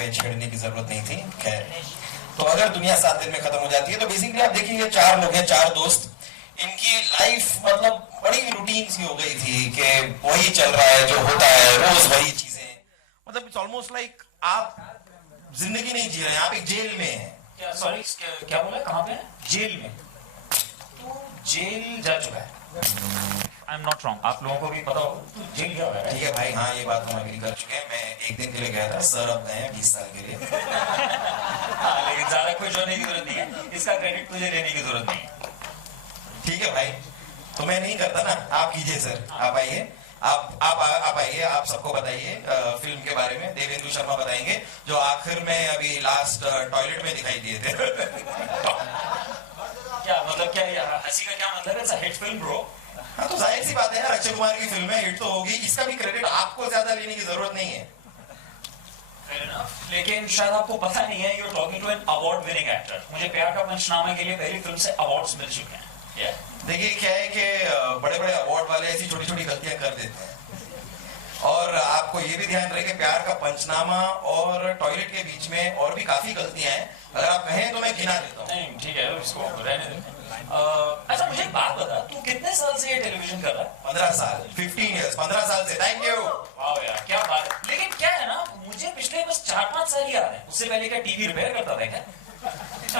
पे छेड़ने की जरूरत नहीं थी। खैर, तो अगर दुनिया 7 दिन में खत्म हो जाती है तो बेसिकली आप देखिए, ये 4 लोग हैं, 4 दोस्त, इनकी लाइफ मतलब बड़ी रूटीन सी हो गई थी कि वही चल रहा है जो होता है रोज, वही चीजें, मतलब इट्स ऑलमोस्ट लाइक आप जिंदगी नहीं जी रहे हैं, आप एक जेल में हैं। क्या सॉरी क्या बोला, कहाँ पे है? जेल में? तो जेल जा चुका है। आई एम नॉट रॉन्ग, आप लोगों को भी पता होगा जेल क्या होगा। ठीक है भाई, हाँ ये बात हम एग्री कर चुके हैं। मैं एक दिन के लिए गया था, सर अब गए हैं 20 साल के लिए। हाँ, लेकिन ज्यादा खुश होने की जरूरत नहीं है, इसका क्रेडिट तुझे लेने की जरूरत नहीं है। ठीक है भाई, तो मैं नहीं करता ना, आप कीजिए सर, आप आइए, आप आइए, आप सबको बताइए फिल्म के बारे में। देवेंद्र शर्मा बताएंगे, जो आखिर में अभी लास्ट टॉयलेट में दिखाई दिए थे। क्या मतलब, क्या हंसी का क्या मतलब है? Hit film bro. हाँ, तो जाहिर सी बात है यार, अक्षय कुमार की फिल्म है, हिट तो होगी, इसका भी क्रेडिट आपको ज्यादा लेने की जरूरत नहीं है। लेकिन शायद आपको पता नहीं है, you're talking to an award winning actor। मुझे प्यार का पंचनामा के लिए पहली फिल्म से अवार्ड्स मिल चुके हैं। देखिए क्या है कि बड़े बड़े अवार्ड वाले ऐसी छोटी छोटी गलतियां कर देते हैं, और आपको ये भी ध्यान रहे कि प्यार का पंचनामा और टॉयलेट के बीच में और भी काफी गलतियां हैं। अगर आप कहें तो मैं गिना देता हूँ। नहीं ठीक है, इसको रहने दे। अच्छा मुझे एक बात बता, तू कितने साल से ये टेलीविजन कर रहा है? 15 साल, 15 years, 15 साल से। Thank you. वाह यार क्या बात है। लेकिन क्या है ना, मुझे पिछले बस 4-5 साल ही आ रहे हैं। उससे पहले क्या टीवी रिपेयर करता था क्या?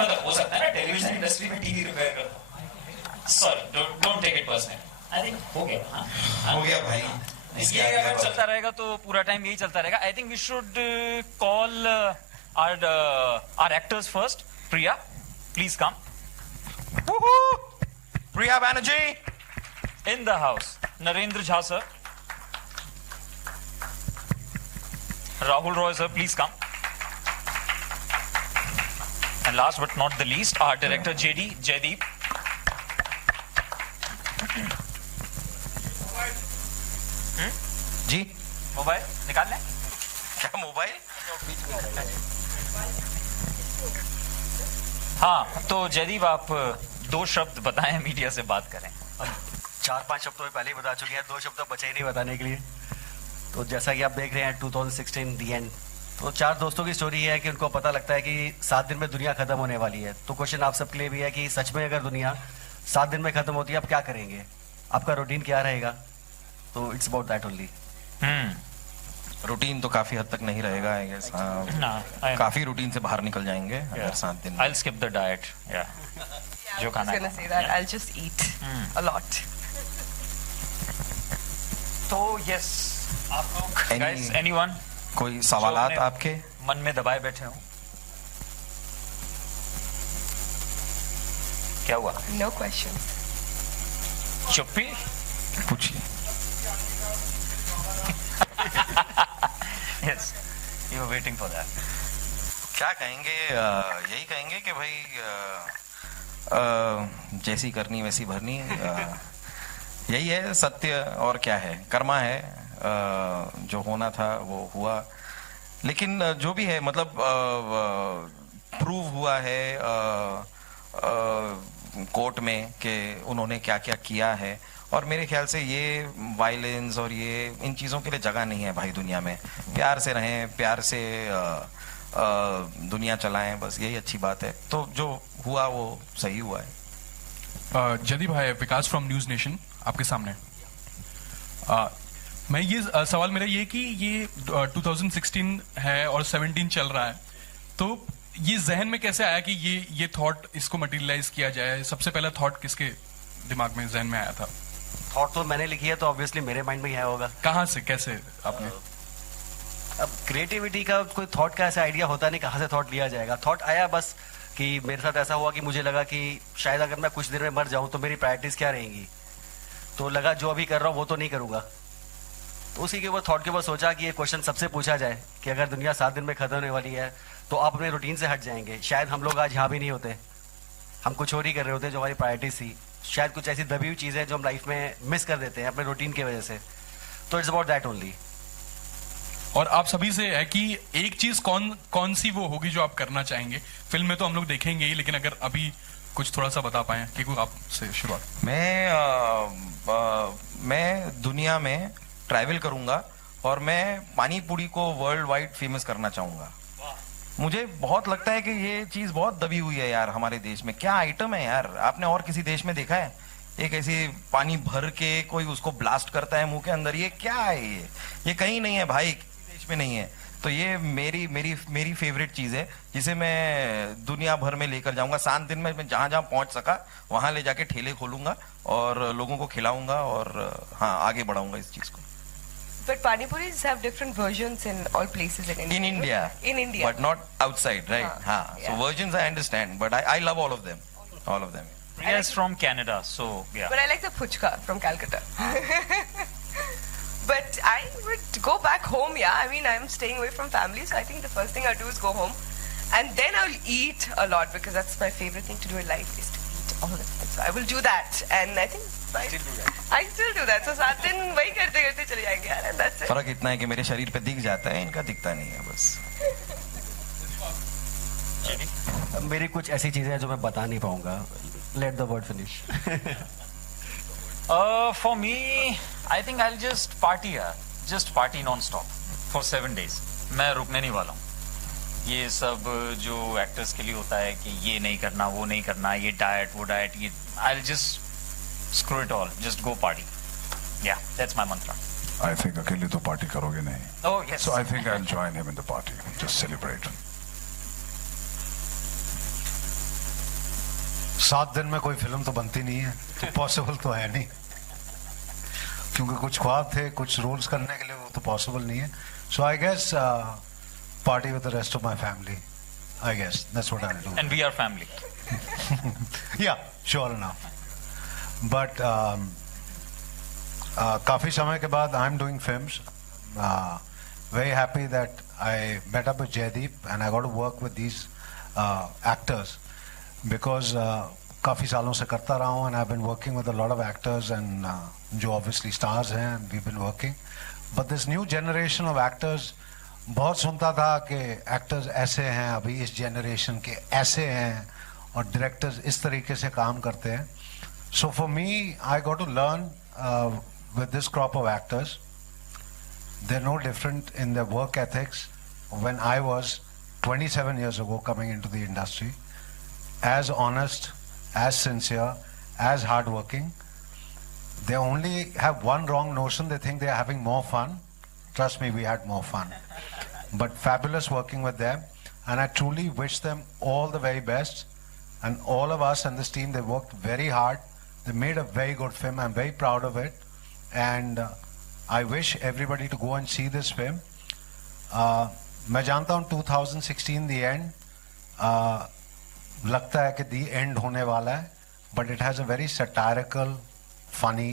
मतलब हो सकता है ना टेलीविजन इंडस्ट्री में टीवी रिपेयर करता। Sorry, don't take it personal. I think हो गया। हाँ हो गया भाई। ये अगर चलता रहेगा तो पूरा टाइम यही चलता रहेगा। I think we should call our actors first. Priya, please come. Priya Banerjee in the house. Narendra Jha sir, Rahul Roy sir, please come. And last but not the least, our director JD Jaideep. जी, मोबाइल निकाल लें। क्या मोबाइल? हाँ तो जयदीप, आप 2 शब्द बताएं, मीडिया से बात करें। 4-5 शब्द तो पहले ही बता चुके हैं, 2 शब्द तो बचे ही नहीं बताने के लिए। तो जैसा कि आप देख रहे हैं 2016 दी एंड, तो 4 दोस्तों की स्टोरी है कि उनको पता लगता है कि 7 दिन में दुनिया खत्म होने वाली है। तो क्वेश्चन आप सबके लिए भी है कि सच में अगर दुनिया 7 दिन में खत्म होती है, आप क्या करेंगे? आपका रूटीन क्या रहेगा? तो it's about that only. Routine तो काफी हद तक नहीं रहेगा, आई गेस। काफी रूटीन से बाहर निकल जाएंगे अगर 7 दिन। I'll skip the diet. Yeah. जो खाना gonna say that I'll just eat a lot. तो yes, आप लोग guys, Any- anyone कोई सवालात जो अपने आपके? मन में दबाए बैठे हो? क्या हुआ? No questions. चुप्पी? पूछिए। Yes, you were waiting for that. क्या कहेंगे? यही कहेंगे कि भाई जैसी करनी वैसी भरनी। यही है सत्य, और क्या है, कर्मा है। जो होना था वो हुआ, लेकिन जो भी है मतलब प्रूव हुआ है कोर्ट में कि उन्होंने क्या क्या किया है। और मेरे ख्याल से ये वायलेंस और ये इन चीज़ों के लिए जगह नहीं है भाई दुनिया में। प्यार से रहें, प्यार से दुनिया चलाएं, बस यही अच्छी बात है। तो जो हुआ वो सही हुआ है। जयदीप भाई, विकास फ्रॉम न्यूज नेशन आपके सामने। मैं ये सवाल मेरा ये कि ये 2016 है और 17 चल रहा है, तो ये जहन में कैसे आया कि ये थॉट इसको मटेरियलाइज किया जाए? सबसे पहला थॉट किसके दिमाग में, जहन में आया था? थॉट तो मैंने लिखी है, तो ऑब्वियसली मेरे माइंड में ही आया होगा। कहाँ से, कैसे आपने? अब क्रिएटिविटी का कोई थॉट का ऐसा आइडिया होता नहीं, कहाँ से थॉट लिया जाएगा। थॉट आया बस कि मेरे साथ ऐसा हुआ कि मुझे लगा कि शायद अगर मैं कुछ देर में मर जाऊं तो मेरी प्रायोरिटीज क्या रहेंगी। तो लगा जो अभी कर रहा हूँ वो तो नहीं करूंगा। तो उसी के ऊपर थॉट के ऊपर सोचा कि ये क्वेश्चन सबसे पूछा जाए कि अगर दुनिया 7 दिन में खत्म होने वाली है तो आप अपने रूटीन से हट जाएंगे। शायद हम लोग आज यहाँ भी नहीं होते, हम कुछ और ही कर रहे होते जो हमारी प्रायोरिटीज थी। शायद कुछ ऐसी दबी हुई चीज़ें जो हम लाइफ में मिस कर देते हैं अपने रूटीन की वजह से। तो इट्स अबाउट दैट ओनली। और आप सभी से है कि एक चीज कौन सी वो होगी जो आप करना चाहेंगे? फिल्म में तो हम लोग देखेंगे ही, लेकिन अगर अभी कुछ थोड़ा सा बता पाए कि आपसे शुरुआत। मैं दुनिया में ट्रैवल करूंगा और मैं पानी पूरी को वर्ल्ड वाइड फेमस करना चाहूंगा। मुझे बहुत लगता है कि ये चीज बहुत दबी हुई है यार हमारे देश में। क्या आइटम है यार, आपने और किसी देश में देखा है एक ऐसी पानी भर के कोई उसको ब्लास्ट करता है मुंह के अंदर? ये क्या है? ये कहीं नहीं है भाई, किसी देश में नहीं है। तो ये मेरी मेरी मेरी फेवरेट चीज है जिसे मैं दुनिया भर में लेकर जाऊंगा। 7 दिन में मैं जहां जहां पहुंच सका वहां ले जाके ठेले खोलूंगा और लोगों को खिलाऊंगा और हाँ आगे बढ़ाऊंगा इस चीज को। But pani puris have different versions in all places in India. In India. In India. But not outside, right? हाँ, So yeah. versions I understand, but I love all of them. All of them. Priya is from Canada, so yeah. But I like the puchka from Calcutta. But I would go back home, yeah. I mean, I'm staying away from family, so I think the first thing I'll do is go home. And then I'll eat a lot because that's my favorite thing to do in life is to eat all the time. So I will do that. And I think I still do that. So 7 दिन वही करते करते चले जाएंगे यार. And that's it. फर्क इतना है कि मेरे शरीर पे दिख जाता है, इनका दिखता नहीं है बस। मेरी कुछ ऐसी चीजें हैं जो मैं बता नहीं पाऊंगा। Let the word finish. For me, I think I'll just party, just party non-stop for 7 days. मैं रुकने नहीं वाला हूँ। ये सब जो एक्टर्स के लिए होता है कि ये नहीं करना, वो नहीं करना, ये डाइट, वो डाइट, ये I'll just screw it all, just go party. Yeah, that's my mantra. I think अकेले तो पार्टी करोगे नहीं. Oh yes. So I think I'll join him in the party. Just celebrate. 7 दिन में कोई फिल्म तो बनती नहीं है, तो पॉसिबल तो है नहीं, क्योंकि कुछ ख्वाब थे, कुछ रोल्स करने के लिए, वो तो पॉसिबल नहीं है. So I guess party with the rest of my family. I guess that's what I will do. And we are family. Yeah sure enough. But काफी समय के बाद I am doing films. Very happy that I met up with Jaideep and I got to work with these actors because काफी सालों से करता रहा हूँ and I've been working with a lot of actors and जो obviously stars हैं and we've been working. But this new generation of actors, बहुत सुनता था कि actors ऐसे हैं, अभी इस generation के ऐसे हैं और directors इस तरीके से काम करते हैं. So for me, I got to learn with this crop of actors. They're no different in their work ethics when I was 27 years ago coming into the industry. As honest, as sincere, as hardworking. They only have one wrong notion. They think they are having more fun. Trust me, we had more fun. But fabulous working with them. And I truly wish them all the very best. And all of us and this team, they worked very hard. They made a very good film. I'm very proud of it. And I wish everybody to go and see this film. मैं जानता हूँ 2016 the end. लगता है कि दी and होने वाला है, but it has a very satirical funny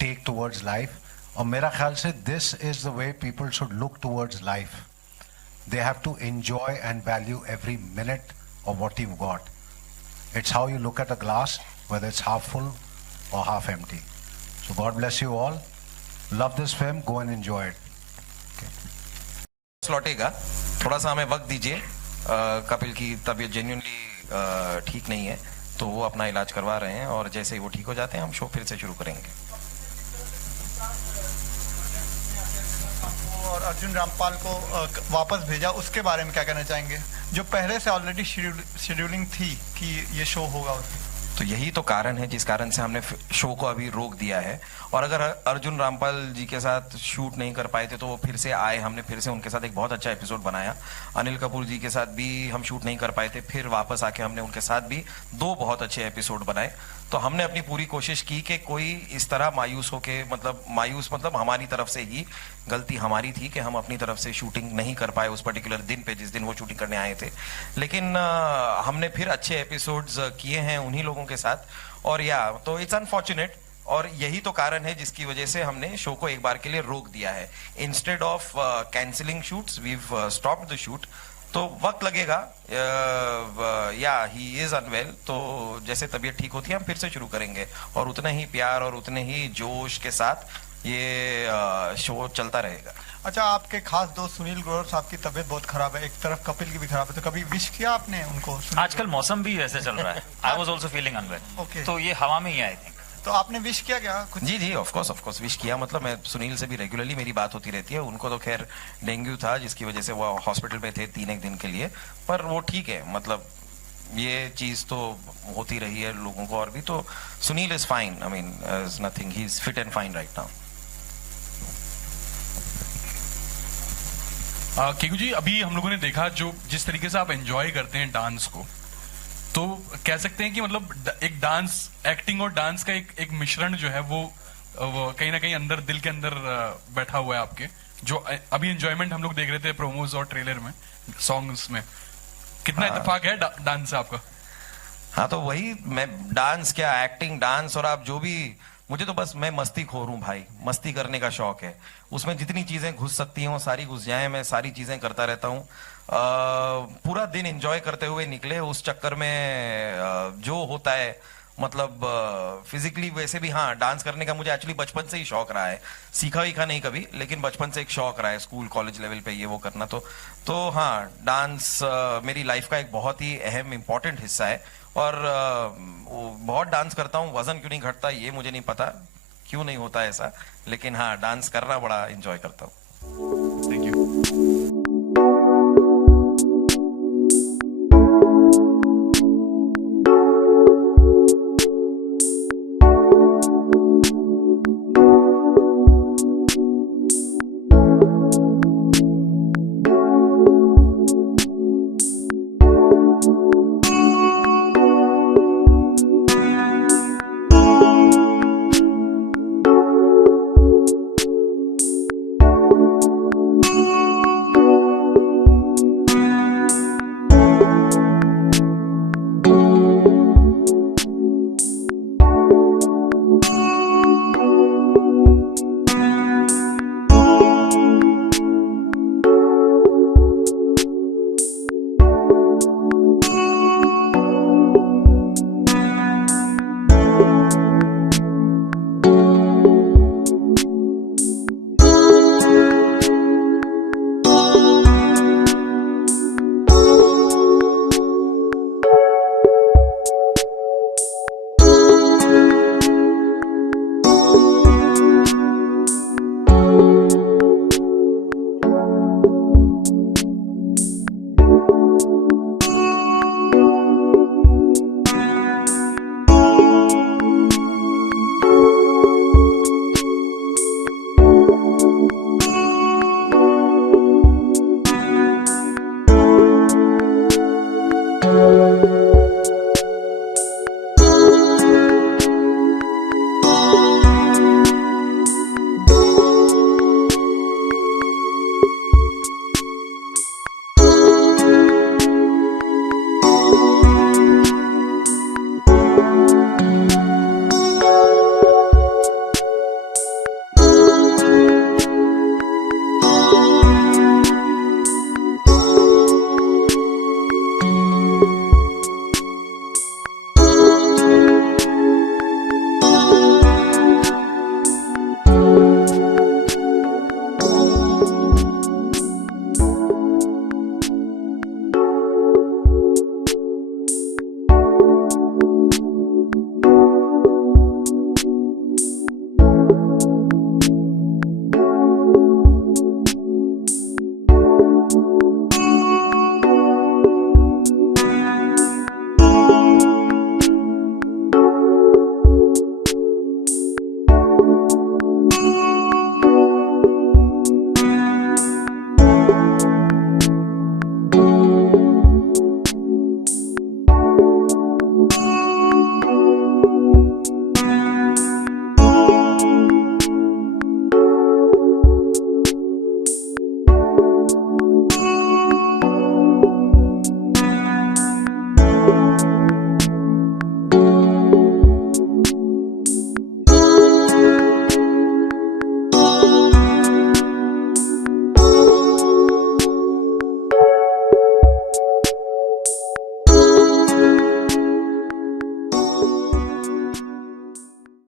take towards life. और मेरा ख्याल से this is the way people should look towards life. They have to enjoy and value every minute of what you got. It's how you look at a glass, whether it's half full और half empty. So God bless you all. Love this film, go and enjoy it. लौटेगा, थोड़ा सा हमें वक्त दीजिए. कपिल की तबीयत genuinely ठीक नहीं है, तो वो अपना इलाज करवा रहे हैं और जैसे ही वो ठीक हो जाते हैं हम शो फिर से शुरू करेंगे. और अर्जुन रामपाल को वापस भेजा, उसके बारे में क्या कहना चाहेंगे, जो पहले से ऑलरेडी शेड्यूलिंग थी कि ये शो होगा उसकी? तो यही तो कारण है जिस कारण से हमने शो को अभी रोक दिया है. और अगर अर्जुन रामपाल जी के साथ शूट नहीं कर पाए थे तो वो फिर से आए, हमने फिर से उनके साथ एक बहुत अच्छा एपिसोड बनाया. अनिल कपूर जी के साथ भी हम शूट नहीं कर पाए थे, फिर वापस आके हमने उनके साथ भी 2 बहुत अच्छे एपिसोड बनाए. तो हमने अपनी पूरी कोशिश की कि कोई इस तरह मायूस होके, मायूस मतलब हमारी तरफ से ही गलती हमारी थी कि हम अपनी तरफ से शूटिंग नहीं कर पाए उस पर्टिकुलर दिन पे जिस दिन वो शूटिंग करने आए थे. लेकिन हमने फिर अच्छे एपिसोड्स किए हैं उन्हीं लोगों के साथ. और तो इट्स अनफॉर्चुनेट, और यही तो कारण है जिसकी वजह से हमने शो को एक बार के लिए रोक दिया है. Instead of cancelling shoots we've stopped the shoot. तो वक्त लगेगा. ही इज अनवेल, तो जैसे तबीयत ठीक होती है हम फिर से शुरू करेंगे और उतना ही प्यार और उतने ही जोश के साथ ये शो चलता रहेगा. अच्छा, आपके खास दोस्त सुनील ग्रोवर साहब की तबीयत बहुत खराब है, एक तरफ कपिल की भी खराब है, तो कभी विश किया आपने उनको? आजकल मौसम भी वैसे चल रहा है. I was also feeling unwell. Okay. तो ये हवा में ही आई थिंक. तो आपने विश किया क्या कुछ? जी जी, ऑफ कोर्स विश किया। मतलब मैं सुनील से भी रेगुलरली मेरी बात होती रहती है। उनको तो खैर डेंगू था जिसकी वजह से वो हॉस्पिटल में थे 3 दिन के लिए, पर वो ठीक है। मतलब ये चीज तो होती रही है लोगों को और भी। तो Sunil is fine, I mean is nothing, he is fit and fine right now. Kiku ji, अभी हम लोगों ने देखा जो जिस तरीके से आप एंजॉय करते हैं डांस को, तो कह सकते हैं कि मतलब एक डांस, एक्टिंग और डांस का एक मिश्रण जो है वो कहीं ना कहीं अंदर, दिल के अंदर बैठा हुआ है आपके। जो अभी एंजॉयमेंट हम लोग देख रहे थे प्रोमोज और ट्रेलर में, सॉन्ग्स में, कितना इत्तेफाक है डांस से आपका? हाँ, तो वही, मैं डांस क्या, एक्टिंग, डांस, और आप जो भी, मुझे तो बस, मैं मस्ती खोर हूँ भाई। मस्ती करने का शौक है। उसमें जितनी चीजें घुस सकती हैं सारी घुस जाएं, मैं सारी चीजें करता रहता हूँ। पूरा दिन एंजॉय करते हुए निकले। उस चक्कर में जो होता है, मतलब फिजिकली वैसे भी, हाँ, डांस करने का मुझे एक्चुअली बचपन से ही शौक रहा है। सीखा वीखा नहीं कभी, लेकिन बचपन से एक शौक रहा है, स्कूल कॉलेज लेवल पे ये वो करना। तो हाँ, डांस मेरी लाइफ का एक बहुत ही अहम इम्पोर्टेंट हिस्सा है। और बहुत डांस करता हूँ। वजन क्यों नहीं घटता ये मुझे नहीं पता, क्यों नहीं होता ऐसा, लेकिन हाँ, डांस करना बड़ा एंजॉय करता हूँ।